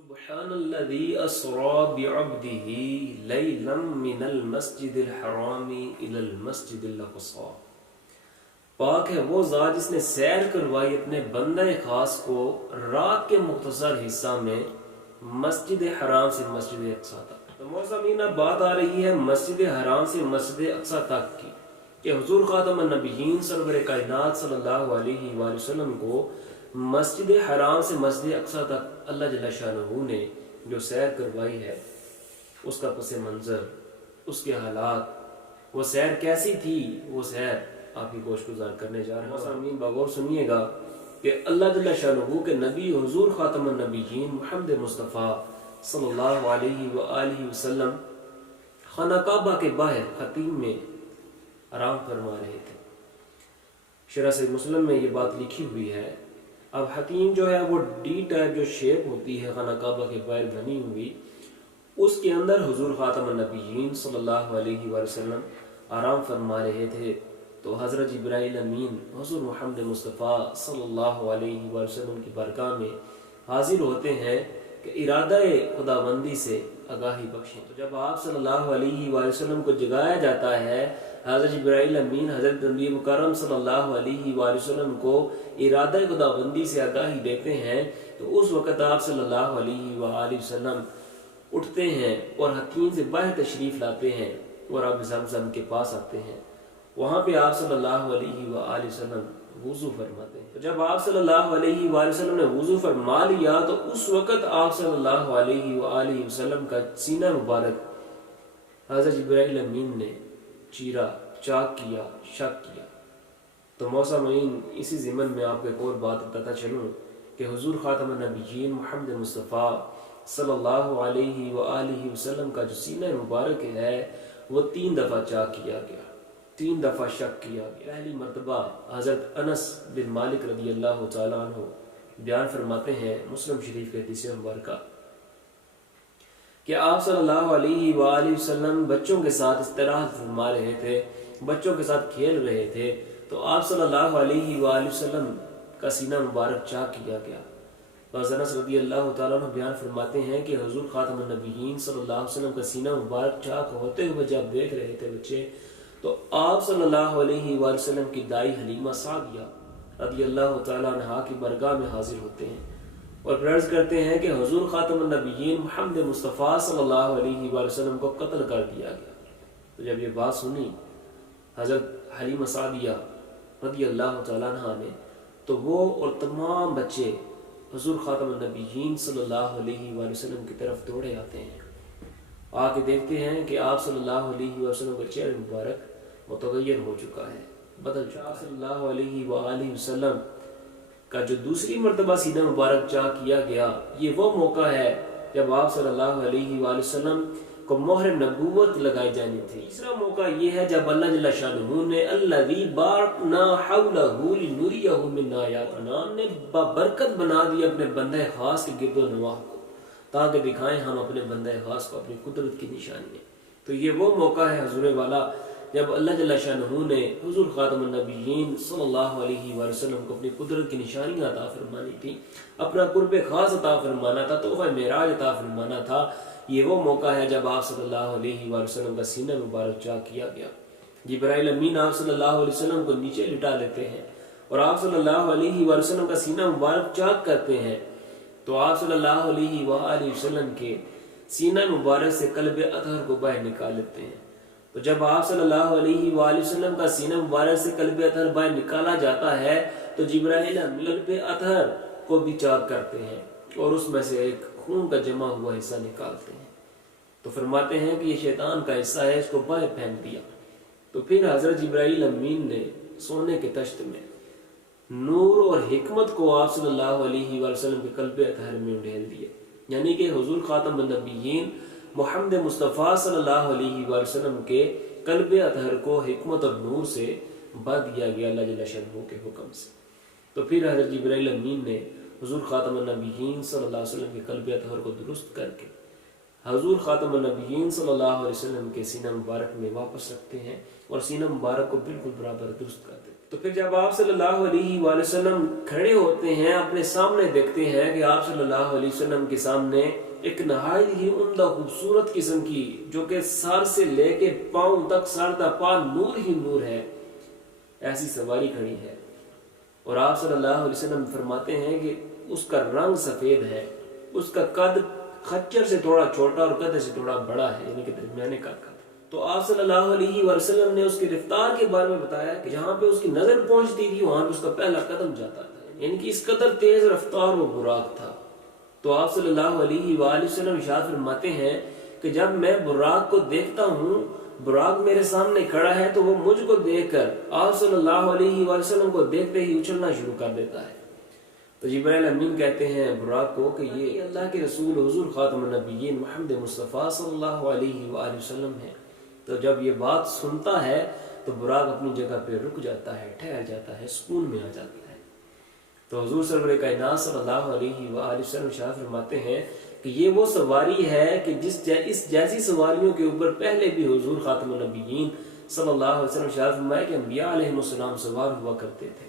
سبحان الذي اسرى بعبده ليلا من المسجد الحرام الى المسجد الاقصى۔ پاک ہے وہ ذات جس نے سیر کروائی اپنے بندہ خاص کو رات کے مختصر حصہ میں مسجد حرام سے مسجد اقصی تک۔ تو موسمین اب بات آ رہی ہے مسجد حرام سے مسجد اقصی تک کی کہ حضور خاتم النبیین سرور کائنات صلی اللہ علیہ وآلہ وسلم کو مسجد حرام سے مسجد اقصی تک اللہ جل شانہ نے جو سیر کروائی ہے، اس کا پس منظر، اس کے حالات، وہ سیر کیسی تھی، وہ سیر آپ کی گوش گزار کرنے جا رہے ہیں۔ سامعین بغور سنیے گا کہ اللہ جل شانہ کے نبی حضور خاتم النبیین محمد مصطفیٰ صلی اللہ علیہ وآلہ وسلم خانہ کعبہ کے باہر خطیم میں آرام فرما رہے تھے۔ شرح صحیح مسلم میں یہ بات لکھی ہوئی ہے۔ اب حتیم جو ہے وہ ڈی ٹائپ جو شیپ ہوتی ہے خانہ کعبہ کے باہر بنی ہوئی، اس کے اندر حضور خاتم النبیین صلی اللہ علیہ وسلم آرام فرما رہے تھے۔ تو حضرت جبرائیل امین حضور محمد مصطفیٰ صلی اللہ علیہ وسلم کی بارگاہ میں حاضر ہوتے ہیں کہ ارادہ خداوندی سے آگاہی بخشیں۔ تو جب آپ صلی اللہ علیہ وسلم کو جگایا جاتا ہے، حضرت جبرائیل امین حضرت نبی مکرم صلی اللہ علیہ وسلم کو ارادہ خداوندی سے آگاہی دیتے ہیں، تو اس وقت آپ صلی اللہ علیہ وسلم اٹھتے ہیں اور حتیم سے باہر تشریف لاتے ہیں اور اب زمزم کے پاس آتے ہیں۔ وہاں پہ آپ صلی اللہ علیہ وسلم وضو فرماتے ہیں۔ تو جب آپ صلی اللہ علیہ وسلم نے وضو فرما لیا تو اس وقت آپ صلی اللہ علیہ وسلم کا سینہ مبارک حضرت جبرائیل امین نے چیرا، چاک کیا، شک کیا۔ تو موسمین اسی ضمن میں آپ کو ایک اور بات بتاتا چلوں کہ حضور خاتم النبیین محمد مصطفیٰ صلی اللہ علیہ وآلہ وسلم کا جو سینہ مبارک ہے وہ 3 دفعہ چاک کیا گیا، 3 دفعہ شک کیا گیا۔ پہلی مرتبہ حضرت انس بن مالک رضی اللہ تعالیٰ عنہ بیان فرماتے ہیں مسلم شریف کے حدیث مبارکہ کہ آپ صلی اللہ علیہ وآلہ وسلم بچوں کے ساتھ استراحت فرما رہے تھے، بچوں کے ساتھ کھیل رہے تھے، تو آپ صلی اللہ علیہ وآلہ وسلم کا سینہ مبارک چاک کیا گیا۔ حضرت انس رضی اللہ تعالیٰ عنہ بیان فرماتے ہیں کہ حضور خاتم النبیین صلی اللہ علیہ وسلم کا سینہ مبارک چاک ہوتے ہوئے جب دیکھ رہے تھے بچے، تو آپ صلی اللہ علیہ وآلہ وسلم کی دائی حلیمہ سعدیہ رضی اللہ تعالیٰ عنہا کی برگاہ میں حاضر ہوتے ہیں اور عرض کرتے ہیں کہ حضور خاتم النبیین محمد مصطفیٰ صلی اللہ علیہ وآلہ وسلم کو قتل کر دیا گیا۔ تو جب یہ بات سنی حضرت حلیمہ سعدیہ رضی اللہ تعالیٰ عنہ نے، تو وہ اور تمام بچے حضور خاتم النبیین صلی اللہ علیہ وآلہ وسلم کی طرف دوڑے آتے ہیں، آ کے دیکھتے ہیں کہ آپ صلی اللہ علیہ وسلم کا چہرہ مبارک متغیر ہو چکا ہے، بدل چکا ہے۔ آپ صلی اللہ علیہ وآلہ وسلم کا جو دوسری مرتبہ سینہ مبارک چاک کیا گیا، یہ وہ موقع ہے جب آپ صلی اللہ علیہ وآلہ وسلم کو مہر نبوت لگائی جانی تھی۔ تیسرا موقع یہ ہے جب اللہ جل شانہ نے الذی بارکنا حولہ لنریہ من آیاتنا نے برکت بنا دی اپنے بندہ خاص کے گرد و نواح کو، تاکہ دکھائیں ہم اپنے بندہ خاص کو اپنی قدرت کی نشانیاں۔ تو یہ وہ موقع ہے حضور والا جب اللہ جل شانہ نے حضور خاتم النبیین صلی اللہ علیہ وآلہ وسلم کو اپنی قدرت کی نشانیاں عطا فرمانی تھی، اپنا قرب خاص عطا فرمانا تھا، تحفہ معراج عطا فرمانا تھا۔ یہ وہ موقع ہے جب آپ صلی اللہ علیہ وآلہ وسلم کا سینہ مبارک چاک کیا گیا۔ جبرائیل امین آپ صلی اللہ علیہ وسلم کو نیچے لٹا لیتے ہیں اور آپ صلی اللہ علیہ وآلہ وسلم کا سینہ مبارک چاک کرتے ہیں، تو آپ صلی اللہ علیہ وآلہ وسلم کے سینہ مبارک سے قلب اطہر کو باہر نکال لیتے ہیں۔ تو جب آپ صلی اللہ علیہ وآلہ وسلم کا سینہ مبارک سے قلب اطہر باہر نکالا جاتا ہے تو جبرائیل قلب اطہر کو بھی چاک کرتے ہیں اور اس میں سے ایک خون کا جمع ہوا حصہ نکالتے ہیں۔ تو فرماتے ہیں کہ یہ شیطان کا حصہ ہے، اس کو باہر پھینک دیا۔ تو پھر حضرت جبرائیل امین نے سونے کے تشت میں نور اور حکمت کو آپ صلی اللہ علیہ وآلہ وسلم کے قلب اطہر میں ڈھیل دیا، یعنی کہ حضور خاتم النبیین محمد مصطفیٰ صلی اللہ علیہ وآلہ وسلم کے قلب اطہر کو حکمت اور نور سے بھر دیا گیا اللہ جل شانہ کے حکم سے۔ تو پھر حضرت جبرائیل امین نے حضور خاتم النبیین صلی اللہ علیہ وسلم کے قلب اطہر کو درست کر کے حضور خاتم النبیین صلی اللہ علیہ وسلم کے سینہ مبارک میں واپس رکھتے ہیں اور سینہ مبارک کو بالکل برابر درست کر دیتے ہیں۔ تو پھر جب آپ صلی اللہ علیہ وآلہ وسلم کھڑے ہوتے ہیں، اپنے سامنے دیکھتے ہیں کہ آپ صلی اللہ علیہ وسلم کے سامنے ایک نہایت ہی عمدہ خوبصورت قسم کی، جو کہ سر سے لے کے پاؤں تک سر تا پا نور ہی نور ہے، ایسی سواری کھڑی ہے، اور آپ صلی اللہ علیہ وسلم فرماتے ہیں کہ اس کا رنگ سفید ہے، اس کا قد خچر سے تھوڑا چھوٹا اور قد سے تھوڑا بڑا ہے، یعنی کہ درمیانے کا قد۔ تو آپ صلی اللہ علیہ وسلم نے اس کی رفتار کے بارے میں بتایا کہ جہاں پہ اس کی نظر پہنچتی تھی وہاں پہ اس کا پہلا قدم جاتا تھا، یعنی کہ اس قدر تیز رفتار و براق تھا۔ تو آپ صلی اللہ علیہ وآلہ وسلم ارشاد فرماتے ہیں کہ جب میں براق کو دیکھتا ہوں، براق میرے سامنے کھڑا ہے، تو وہ مجھ کو دیکھ کر آپ صلی اللہ علیہ وآلہ وسلم کو دیکھتے ہی اچھلنا شروع کر دیتا ہے۔ تو جبرائیل امین کہتے ہیں براق کو کہ یہ اللہ کے رسول حضور خاتم النبیین محمد مصطفیٰ صلی اللہ علیہ وآلہ وسلم ہے۔ تو جب یہ بات سنتا ہے تو براق اپنی جگہ پہ رک جاتا ہے، ٹھہر جاتا ہے، سکون میں آ جاتا ہے۔ تو حضور سرور کائنات صلی اللہ علیہ وآلہ وسلم ارشاد فرماتے ہیں کہ یہ وہ سواری ہے کہ اس جیسی سواریوں کے اوپر پہلے بھی حضور خاتم النبیین صلی اللہ علیہ وسلم ارشاد فرمایا کہ انبیاء علیہ السلام سوار ہوا کرتے تھے۔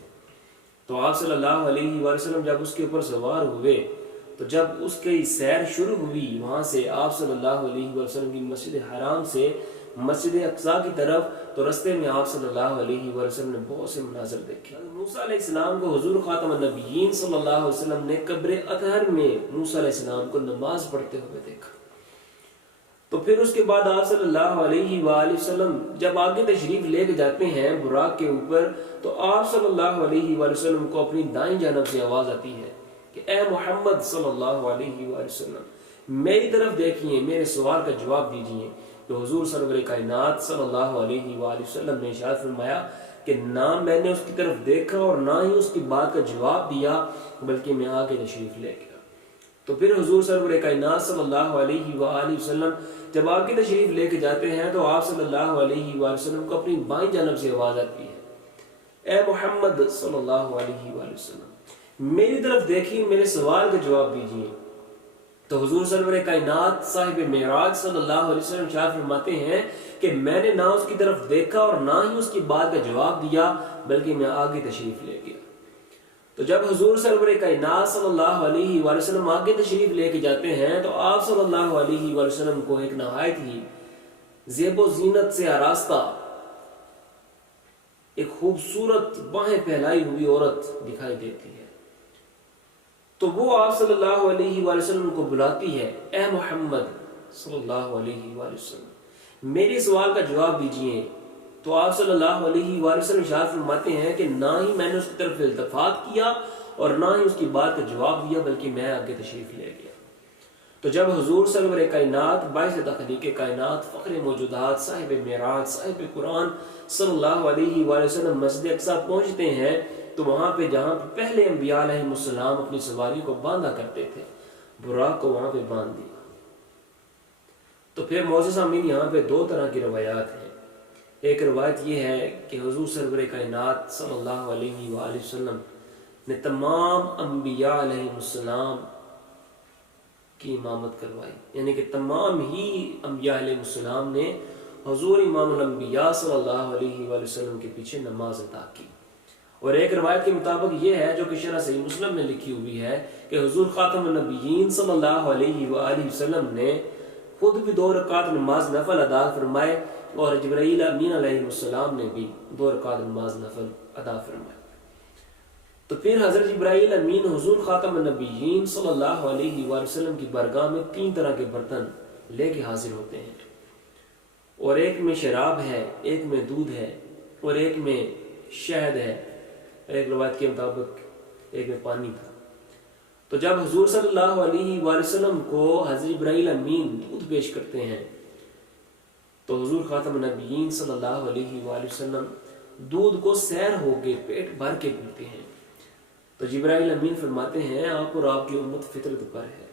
تو آپ صلی اللہ علیہ وآلہ وسلم جب اس کے اوپر سوار ہوئے تو جب اس کی سیر شروع ہوئی وہاں سے آپ صلی اللہ علیہ وآلہ وسلم کی مسجد حرام سے مسجد اقصی کی طرف، تو رستے میں آپ صلی اللہ علیہ وآلہ وسلم نے بہت سے مناظر دیکھے۔ موسیٰ علیہ السلام کو حضور خاتم النبیین صلی اللہ علیہ وسلم نے قبر اطہر میں موسیٰ علیہ السلام کو نماز پڑھتے ہوئے دیکھا۔ تو پھر اس کے بعد آپ صلی اللہ علیہ وآلہ وسلم جب آگے تشریف لے کے جاتے ہیں براق کے اوپر، تو آپ صلی اللہ علیہ وآلہ وسلم کو اپنی دائیں جانب سے آواز آتی ہے کہ اے محمد صلی اللہ علیہ وآلہ وسلم میری طرف دیکھیے، میرے سوال کا جواب دیجیے۔ تو حضور سرور کائنات صلی اللہ علیہ وآلہ وسلم نے ارشاد فرمایا کہ نہ میں نے اس کی طرف دیکھا اور نہ ہی اس کی بات کا جواب دیا، بلکہ میں آگے تشریف لے گیا۔ تو پھر حضور سرور کائنات صلی اللہ علیہ وآلہ وسلم جب آگے تشریف لے کے جاتے ہیں تو آپ صلی اللہ علیہ وآلہ وسلم کو اپنی بائیں جانب سے آواز آتی ہے اے محمد صلی اللہ علیہ وآلہ وسلم میری طرف دیکھیے، میرے سوال کا جواب دیجیے۔ تو حضور سرور کائنات صاحب معراج صلی اللہ علیہ وسلم ارشاد فرماتے ہیں کہ میں نے نہ اس کی طرف دیکھا اور نہ ہی اس کی بات کا جواب دیا، بلکہ میں آگے تشریف لے گیا۔ تو جب حضور سرور کائنات صلی اللہ علیہ وآلہ وسلم آگے تشریف لے کے جاتے ہیں تو آپ صلی اللہ علیہ وآلہ وسلم کو ایک نہایت ہی زیب و زینت سے آراستہ ایک خوبصورت باہیں پھیلائی ہوئی عورت دکھائی دیتی ہے۔ تو وہ آپ صلی اللہ علیہ وآلہ وسلم کو بلاتی ہے اے محمد صلی اللہ علیہ وآلہ وسلم میرے سوال کا جواب دیجیے۔ تو آپ صلی اللہ علیہ وآلہ وسلم ارشاد فرماتے ہیں کہ نہ ہی میں نے اس کی طرف التفات کیا اور نہ ہی اس کی بات کا جواب دیا، بلکہ میں آگے تشریف لے گیا۔ تو جب حضور سرور کائنات باعث تخلیق کائنات فخر موجودات صاحب معراج صاحب قرآن صلی اللہ علیہ وآلہ وسلم مسجد اقصی پہنچتے ہیں تو وہاں پہ جہاں پہلے انبیاء علیہ السلام اپنی سواری کو باندھا کرتے تھے، براق کو وہاں پہ باندھ دیا۔ تو پھر معزز سامعین یہاں پہ دو طرح کی روایات ہیں۔ ایک روایت یہ ہے کہ حضور سرور کائنات صلی اللہ علیہ وآلہ وسلم نے تمام انبیاء علیہ السلام کی امامت کروائی، یعنی کہ تمام ہی انبیاء علیہ السلام نے حضور امام الانبیاء صلی اللہ علیہ وآلہ وسلم کے پیچھے نماز ادا کی۔ اور ایک روایت کے مطابق یہ ہے جو کہ شرح صحیح مسلم میں لکھی ہوئی ہے کہ حضور خاتم النبیین صلی اللہ علیہ وآلہ وسلم نے خود بھی 2 رکعت نماز نفل ادا فرمائے اور جبرائیل امین علیہ السلام نے بھی 2 رکعت نماز نفل ادا فرمائے۔ تو پھر حضرت جبرائیل امین حضور خاتم النبیین صلی اللہ علیہ وآلہ وسلم کی بارگاہ میں 3 طرح کے برتن لے کے حاضر ہوتے ہیں، اور ایک میں شراب ہے، ایک میں دودھ ہے اور ایک میں شہد ہے، ایک روایت کے مطابق ایک میں پانی تھا۔ تو جب حضور صلی اللہ علیہ وآلہ وسلم کو حضرت جبرائیل امین دودھ پیش کرتے ہیں تو حضور خاتم النبیین صلی اللہ علیہ وآلہ وسلم دودھ کو سیر ہو کے پیٹ بھر کے پیتے ہیں۔ تو جبرائیل امین فرماتے ہیں آپ اور آپ کی امت فطرت پر ہے۔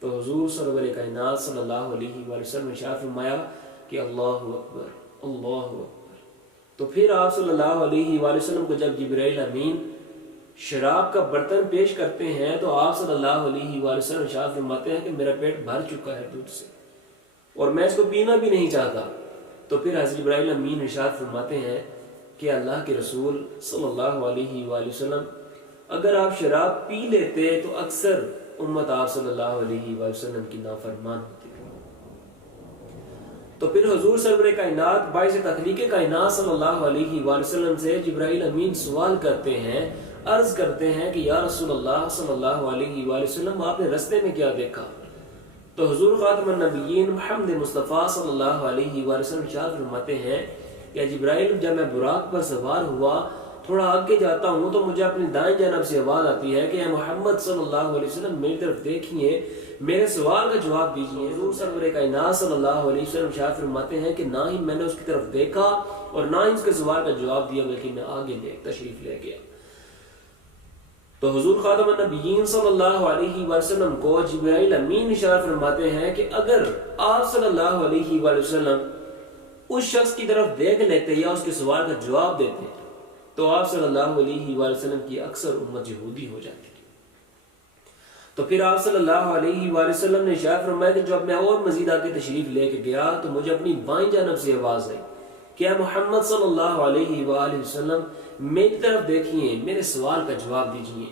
تو حضور سرور کائنات صلی اللہ علیہ وآلہ وسلم نے ارشاد فرمایا کہ اللہ اکبر اللہ اکبر۔ تو پھر آپ صلی اللہ علیہ وآلہ وسلم کو جب جبرائیل امین شراب کا برتن پیش کرتے ہیں تو آپ صلی اللہ علیہ وآلہ وسلم ارشاد فرماتے ہیں کہ میرا پیٹ بھر چکا ہے دودھ سے اور میں اس کو پینا بھی نہیں چاہتا۔ تو پھر حضرت جبرائیل امین ارشاد فرماتے ہیں کہ اللہ کے رسول صلی اللہ علیہ وآلہ وسلم اگر آپ شراب پی لیتے تو اکثر امت آپ صلی اللہ علیہ وآلہ وسلم کی نافرمان ہوتی. تو پھر حضور سرور کائنات باعث تخلیق کائنات صلی اللہ علیہ وآلہ وسلم سے جبرائیل امین سوال کرتے ہیں، عرض کرتے ہیں کہ یا رسول اللہ صلی اللہ علیہ وآلہ وسلم آپ نے رستے میں کیا دیکھا؟ تو حضور خاتم النبیین محمد مصطفیٰ صلی اللہ علیہ وآلہ وسلم ارشاد فرماتے ہیں کہ جبرائیل جب میں براق پر سوار ہوا تھوڑا آگے جاتا ہوں تو مجھے اپنی دائیں جانب سے آواز آتی ہے کہ اے محمد صلی اللہ علیہ وسلم میری طرف دیکھیے، میرے سوال کا جواب دیجیے. حضور سرور کائنات صلی اللہ علیہ وسلم ارشاد فرماتے ہیں کہ نہ ہی میں نے اس کی طرف دیکھا اور نہ ہی اس کے سوال کا جواب دیا، بلکہ میں آگے تشریف لے گیا. تو حضور خاتم النبیین صلی اللہ علیہ وسلم کو جبرائیل امین ارشاد فرماتے ہیں کہ اگر آپ صلی اللہ علیہ وسلم اس شخص کی طرف دیکھ لیتے یا اس کے سوال کا جواب دیتے تو آپ صلی اللہ علیہ وسلم کی اکثر امت یہودی ہو جاتی. تو پھر آپ صلی اللہ علیہ وسلم نے ارشاد فرمایا کہ جب میں اور مزید آگے تشریف لے کے گیا تو مجھے اپنی بائیں جانب سے آواز آئی کہ اے محمد صلی اللہ علیہ وآلہ وسلم میری طرف دیکھیے، میرے سوال کا جواب دیجیے.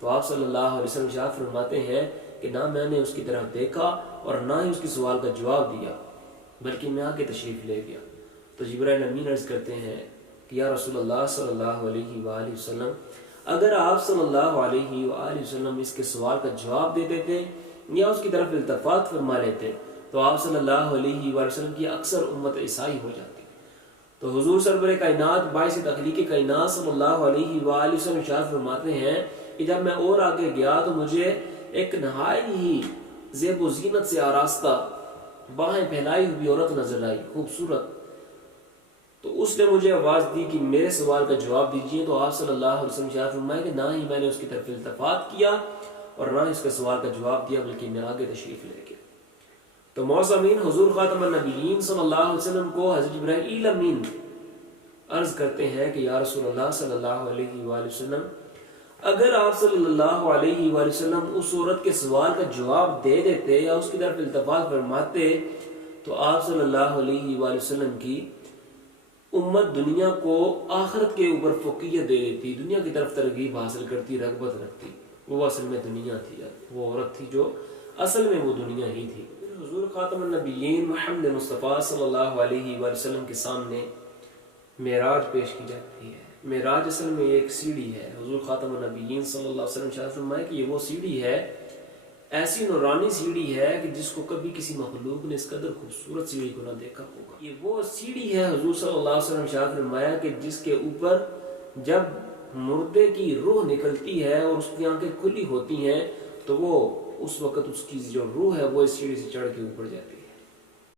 تو آپ صلی اللہ علیہ وسلم ارشاد فرماتے ہیں کہ نہ میں نے اس کی طرف دیکھا اور نہ ہی اس کے سوال کا جواب دیا، بلکہ میں آگے تشریف لے گیا. تو جبرائیل امین عرض کرتے ہیں کہ یا رسول اللہ صلی اللہ علیہ وآلہ وسلم اگر آپ صلی اللہ علیہ وآلہ وسلم اس کے سوال کا جواب دے دیتے یا اس کی طرف التفات فرما لیتے تو آپ صلی اللہ علیہ وآلہ وسلم کی اکثر امت عیسائی ہو جاتی. تو حضور سرور کائنات باعث تخلیق کائنات صلی اللہ علیہ وآلہ وسلم ارشاد فرماتے ہیں کہ جب میں اور آگے گیا تو مجھے ایک نہایت ہی زیب و زینت سے آراستہ باہیں پھیلائی ہوئی عورت نظر آئی، خوبصورت. تو اس نے مجھے آواز دی کہ میرے سوال کا جواب دیجیے. تو آپ صلی اللہ علیہ وسلم ارشاد فرمایا کہ نہ ہی میں نے اس کی طرف التفات کیا اور نہ اس کے سوال کا جواب دیا، بلکہ میں آگے تشریف لے گیا. تو معززین حضور خاتم النبیین صلی اللہ علیہ وسلم کو حضرت جبرائیل امین عرض کرتے ہیں کہ یا رسول اللہ صلی اللہ علیہ وآلہ وسلم اگر آپ صلی اللہ علیہ وآلہ وسلم اس عورت کے سوال کا جواب دے دیتے یا اس کی طرف التفات فرماتے تو آپ صلی اللہ علیہ وآلہ وسلم کی امت دنیا کو آخرت کے اوپر فوقیت دے دیتی، دنیا کی طرف ترغیب حاصل کرتی، رغبت رکھتی. وہ اصل میں دنیا تھی، وہ عورت تھی جو اصل میں وہ دنیا ہی تھی. حضور خاتم النبیین محمد مصطفیٰ صلی اللہ علیہ وآلہ وسلم کے سامنے معراج پیش کی جاتی ہے. معراج اصل میں ایک سیڑھی ہے. حضور خاتم النبیین صلی اللہ علیہ وسلم شاہ فرمائے کہ یہ وہ سیڑھی ہے، ایسی نورانی سیڑھی ہے کہ جس کو کبھی کسی مخلوق نے اس قدر خوبصورت سیڑھی کو نہ دیکھا ہوگا. یہ وہ سیڑھی ہے حضور صلی اللہ علیہ وسلم شاہ فرمایا کہ جس کے اوپر جب مردے کی روح نکلتی ہے اور اس کی آنکھیں کھلی ہوتی ہیں تو وہ اس وقت اس کی جو روح ہے وہ اس سیڑھی سے چڑھ کے اوپر جاتی ہے.